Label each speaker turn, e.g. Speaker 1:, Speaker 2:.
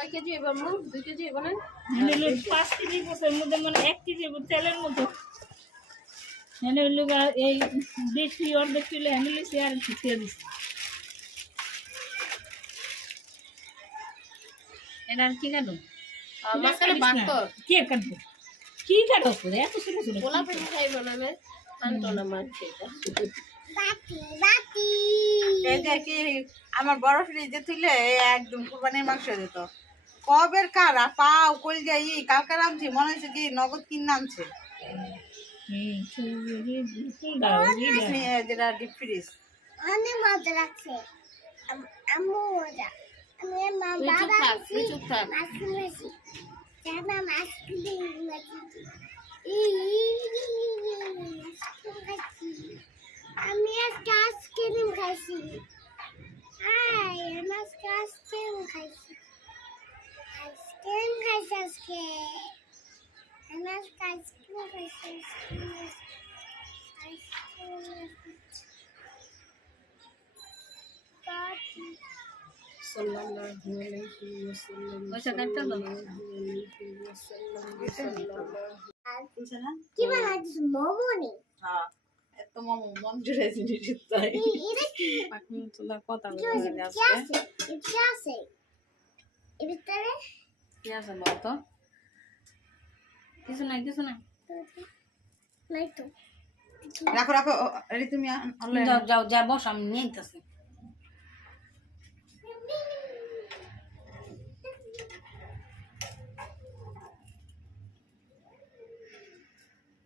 Speaker 1: কয় কেজি এবার মু দুই কেজি এবার
Speaker 2: মানে পাঁচ কেজি বছরের মধ্যে মানে এক কেজি তেলের মতো মানে হলো এই বেশি অর্ধেক কিলো হ্যান্ডেল আর খেতে দিচ্ছে
Speaker 3: এটা আর কি কাটো
Speaker 1: মাঝখানে বাটকর
Speaker 2: কে কাটবো? কি কাটো করে এত ছোট ছোট
Speaker 1: পোলা পেটি খাইব না না আনতো না মাছ এটা?
Speaker 3: এই যে কি আমার বড় ফ্রিজে তুলে একদম কুরবানির মাংস দিত। কবের কারা? পাও কল যাই কালকে আনছি মনে হচ্ছে কি নগদ কিনে আনছে
Speaker 2: হুম ফুল দাও
Speaker 3: এ, যেটা ডিপ ফ্রিজ।
Speaker 4: অনেক মজা লাগছে। আম্মু মজা। আমি মা
Speaker 1: তুই চুপ
Speaker 4: বাবা
Speaker 1: তুই চুপ থাক।
Speaker 4: মাছ মাছ আমি আজকে আইসক্রিম খাইছি। হাই আমি আজকে কি বানাইছিস মোমো নেই
Speaker 3: হ্যাঁ এত মন মন জুড়ে তাই তোলা কথা কিছু নাই কিছু নাই
Speaker 4: নাই তো
Speaker 3: রাখো রাখো এরি তুমি
Speaker 5: যাও যাও যা বস আমি নিয়ে নিতেছি